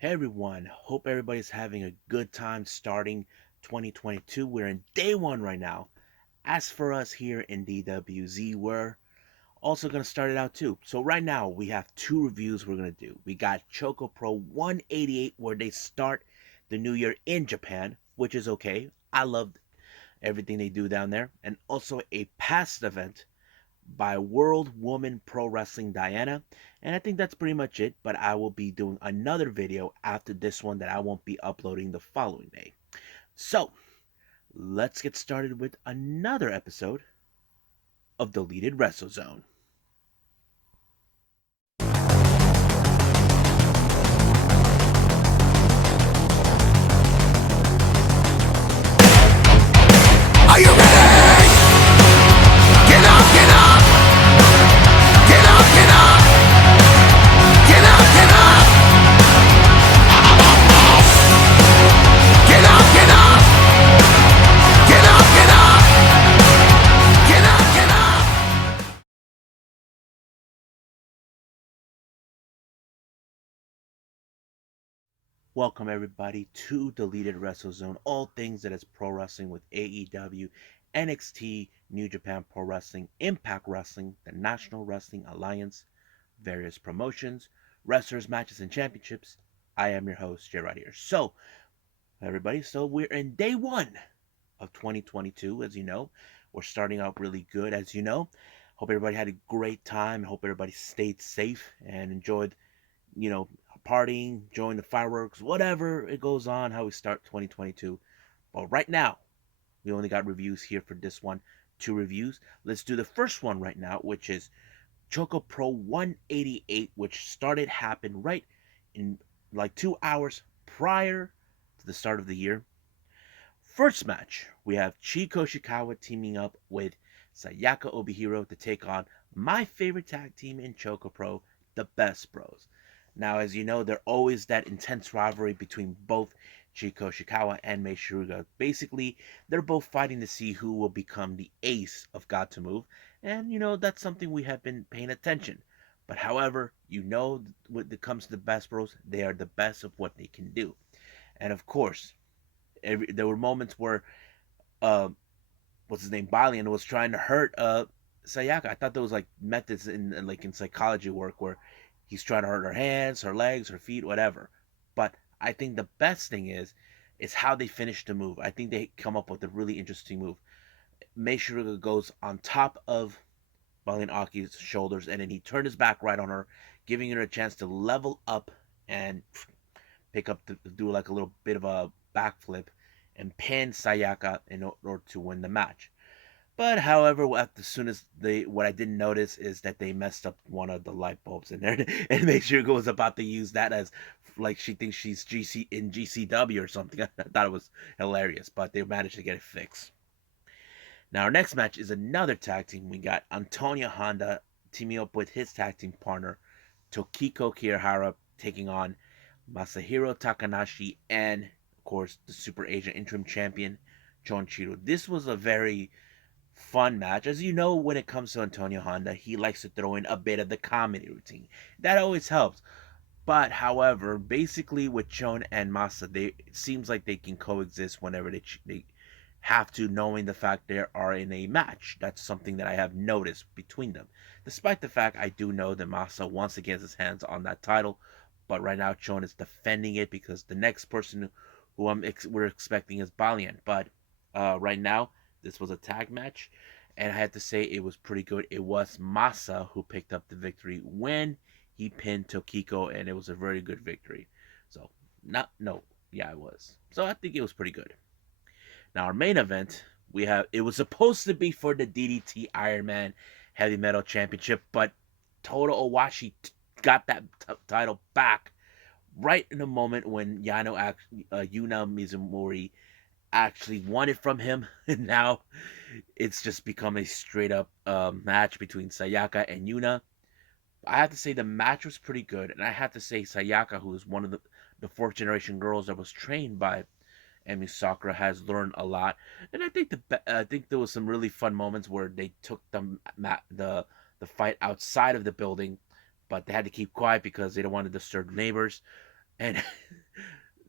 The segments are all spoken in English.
Hey everyone, hope everybody's having a good time starting 2022. We're in day one right now. As for us here in DWZ, we're also going to start it out too. So, right now we have two reviews we're going to do. We got ChocoPro 188, where they start the new year in Japan, which is okay. I love everything they do down there. And also a past event by World Woman Pro Wrestling Diana. And I think that's pretty much it, but I will be doing another video after this one that I won't be uploading the following day. So, let's get started with another episode of Deleted WrestleZone. Are you ready? Get up, get up! Get up, get up! Get up, get up! Get up, get up! Get up, get up! Get up, get up! Welcome everybody to Deleted WrestleZone, all things that is pro wrestling with AEW, NXT, New Japan Pro Wrestling, Impact Wrestling, the National Wrestling Alliance, various promotions, wrestlers, matches, and championships. I am your host, Jay right here. So, everybody, so we're in day one of 2022, as you know. We're starting out really good, as you know. Hope everybody had a great time. Hope everybody stayed safe and enjoyed, you know, partying, enjoying the fireworks, whatever it goes on, how we start 2022. But right now, we only got reviews here for this one. Two reviews. Let's do the first one right now, which is Choco Pro 188, which happened right in like 2 hours prior to the start of the year. First match, we have Chiko Shikawa teaming up with Sayaka Obihiro to take on my favorite tag team in Choco Pro, the Best Bros. Now, as you know, there's always that intense rivalry between both Chiko Shikawa and Mei Shiruga. Basically, they're both fighting to see who will become the ace of God to Move, and that's something we have been paying attention. But however, when it comes to the Best Bros, they are the best of what they can do. And of course, there were moments where uh, what's his name, Balian was trying to hurt Sayaka. I thought there was like methods in psychology work where he's trying to hurt her hands, her legs, her feet, whatever. But I think the best thing is how they finish the move. I think they come up with a really interesting move. Mei goes on top of Balian Aki's shoulders, and then he turned his back right on her, giving her a chance to level up and pick up do like a little bit of a backflip and pin Sayaka in order to win the match. But however, as soon as what I didn't notice is that they messed up one of the light bulbs in there, and Meishiruko was about to use that as like she thinks she's GCW or something. I thought it was hilarious, but they managed to get it fixed. Now our next match is another tag team. We got Antonio Honda teaming up with his tag team partner Tokiko Kirihara taking on Masahiro Takanashi and of course the Super Asia Interim Champion John Chiro. This was a very fun match. As you know, when it comes to Antonio Honda, he likes to throw in a bit of the comedy routine. That always helps. But however, basically with Chon and Masa, it seems like they can coexist whenever they have to, knowing the fact they are in a match. That's something that I have noticed between them. Despite the fact I do know that Masa wants to get his hands on that title, but right now Chon is defending it because the next person who we're expecting is Balian. But right now, this was a tag match, and I had to say it was pretty good. It was Masa who picked up the victory when he pinned Tokiko, and it was a very good victory. So, not no, yeah, it was. So I think it was pretty good. Now our main event, it was supposed to be for the DDT Iron Man Heavy Metal Championship, but Total Owashi got that title back right in the moment when Yuna Mizumori actually won it from him. And now it's just become a straight up match between Sayaka and Yuna. I have to say the match was pretty good, and I have to say Sayaka, who is one of the fourth generation girls that was trained by Emi Sakura, has learned a lot. And I think there was some really fun moments where they took the fight outside of the building, but they had to keep quiet because they don't want to disturb neighbors. and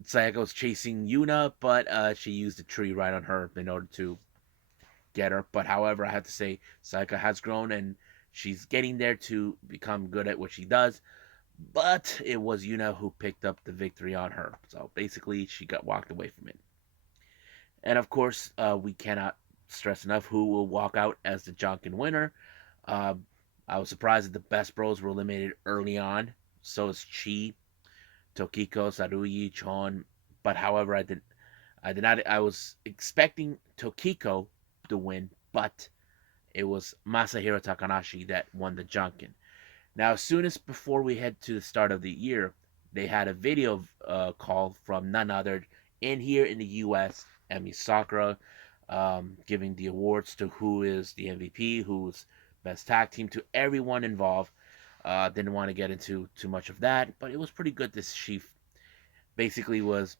Sayako's chasing Yuna, but she used a tree right on her in order to get her. But however, I have to say Sayaka has grown and she's getting there to become good at what she does. But it was Yuna who picked up the victory on her. So basically, she got walked away from it. And of course, we cannot stress enough who will walk out as the Jonkin winner. Uh, I was surprised that the Best Bros were eliminated early on. So is Chi, Tokiko, Saruyi, Chon. But however, I did not. I was expecting Tokiko to win, but it was Masahiro Takanashi that won the Junkin. Now, as soon as before we head to the start of the year, they had a video call from none other in here in the U.S. Emi Sakura, giving the awards to who is the MVP, who's best tag team, to everyone involved. Didn't want to get into too much of that, but it was pretty good. This she basically was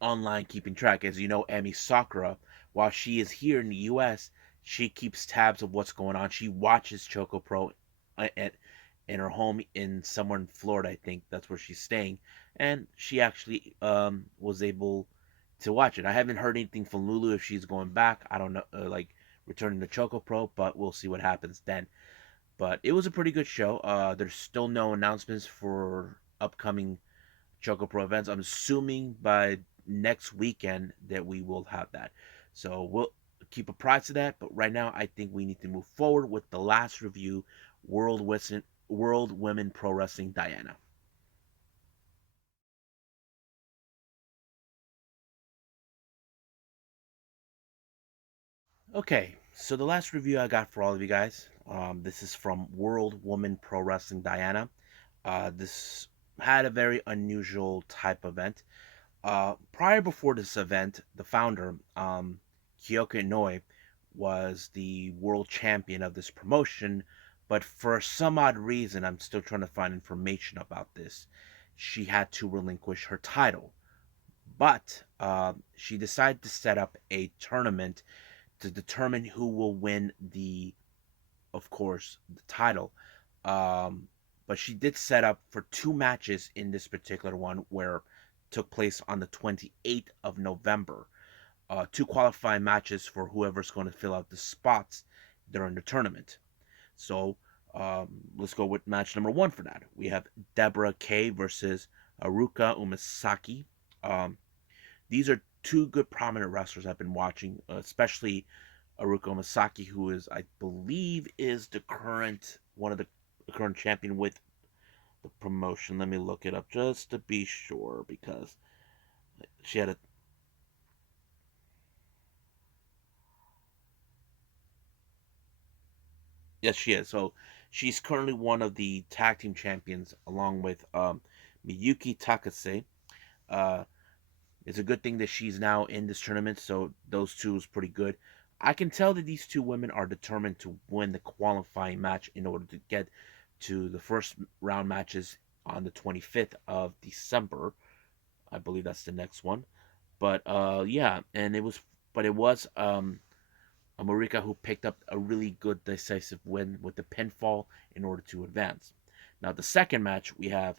online keeping track. As you know, Emi Sakura, while she is here in the U.S., she keeps tabs of what's going on. She watches ChocoPro at in her home in somewhere in Florida. I think that's where she's staying, and she actually was able to watch it. I haven't heard anything from Lulu if she's going back. I don't know, like returning to ChocoPro, but we'll see what happens then. But it was a pretty good show. There's still no announcements for upcoming ChocoPro events. I'm assuming by next weekend that we will have that. So we'll keep apprised of that. But right now, I think we need to move forward with the last review, World Women Pro Wrestling Diana. Okay, so the last review I got for all of you guys, this is from World Woman Pro Wrestling Diana. This had a very unusual type event. Prior before this event, the founder, Kyoka Inoue, was the world champion of this promotion, but for some odd reason, I'm still trying to find information about this, she had to relinquish her title. But she decided to set up a tournament to determine who will win of course, the title. Um, but she did set up for two matches in this particular one, where took place on the 28th of November. Two qualifying matches for whoever's going to fill out the spots during the tournament. So let's go with match number one for that. We have Deborah Kay versus Aruka Umasaki. Um, these are two good prominent wrestlers I've been watching, especially Aruka Umasaki, who is, I believe, is the current one of the current champion with the promotion. Let me look it up just to be sure, because she had a yes, she is. So she's currently one of the tag team champions, along with Miyuki Takase. Uh, it's a good thing that she's now in this tournament. So those two is pretty good. I can tell that these two women are determined to win the qualifying match in order to get to the first round matches on the 25th of December. I believe that's the next one. But yeah, and it was Marika who picked up a really good decisive win with the pinfall in order to advance. Now, the second match, we have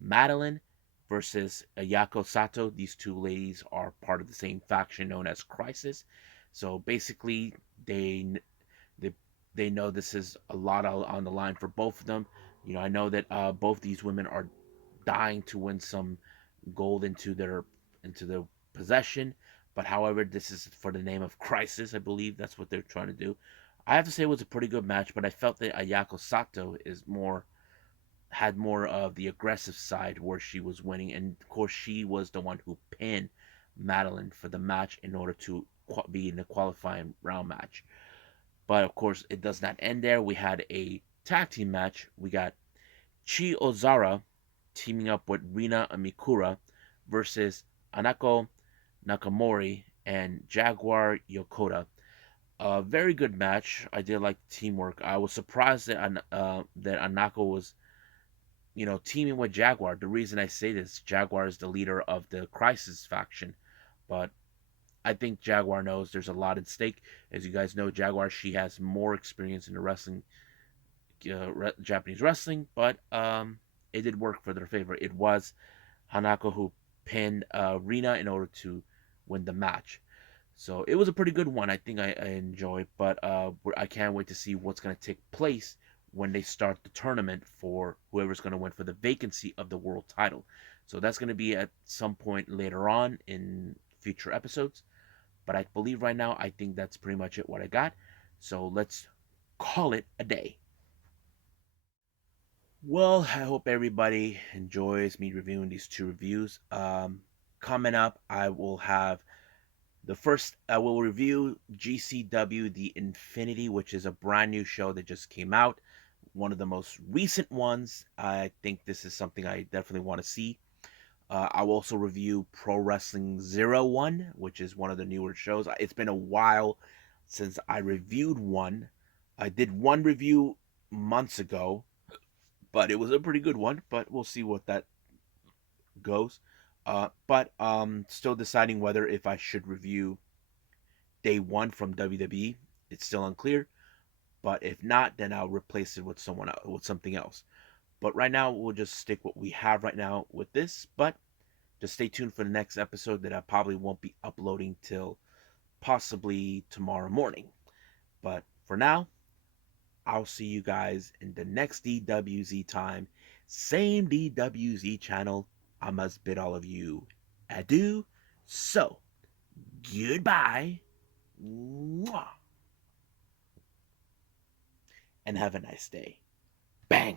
Madeline versus Ayako Sato. These two ladies are part of the same faction known as Crisis. So basically, they, they know this is a lot on the line for both of them. You know, I know that both these women are dying to win some gold into their possession. But however, this is for the name of Crisis. I believe that's what they're trying to do. I have to say it was a pretty good match, but I felt that Ayako Sato is more had more of the aggressive side where she was winning, and of course she was the one who pinned Madeline for the match in order to be in the qualifying round match. But of course, it does not end there. We had a tag team match. We got Chi Ozara teaming up with Rina Amikura versus Anako Nakamori and Jaguar Yokota. A very good match. I did like the teamwork. I was surprised that Anako was, teaming with Jaguar. The reason I say this, Jaguar is the leader of the Crisis faction, but I think Jaguar knows there's a lot at stake. As you guys know, Jaguar, she has more experience in the wrestling, Japanese wrestling, but it did work for their favor. It was Hanako, who pinned Rina in order to win the match. So it was a pretty good one. I think I enjoyed, but I can't wait to see what's going to take place when they start the tournament for whoever's going to win for the vacancy of the world title. So that's going to be at some point later on in future episodes. But I believe right now, I think that's pretty much it what I got. So let's call it a day. Well, I hope everybody enjoys me reviewing these two reviews. Coming up, I will have the first, I will review GCW The Infinity, which is a brand new show that just came out. One of the most recent ones. I think this is something I definitely want to see. I'll also review Pro Wrestling Zero One, which is one of the newer shows. It's been a while since I reviewed one. I did one review months ago, but it was a pretty good one. But we'll see what that goes. But still deciding whether if I should review Day One from WWE. It's still unclear. But if not, then I'll replace it with someone else, with something else. But right now, we'll just stick what we have right now with this. But just stay tuned for the next episode that I probably won't be uploading till possibly tomorrow morning. But for now, I'll see you guys in the next DWZ time. Same DWZ channel. I must bid all of you adieu. So, goodbye. Mwah, and have a nice day. Bang.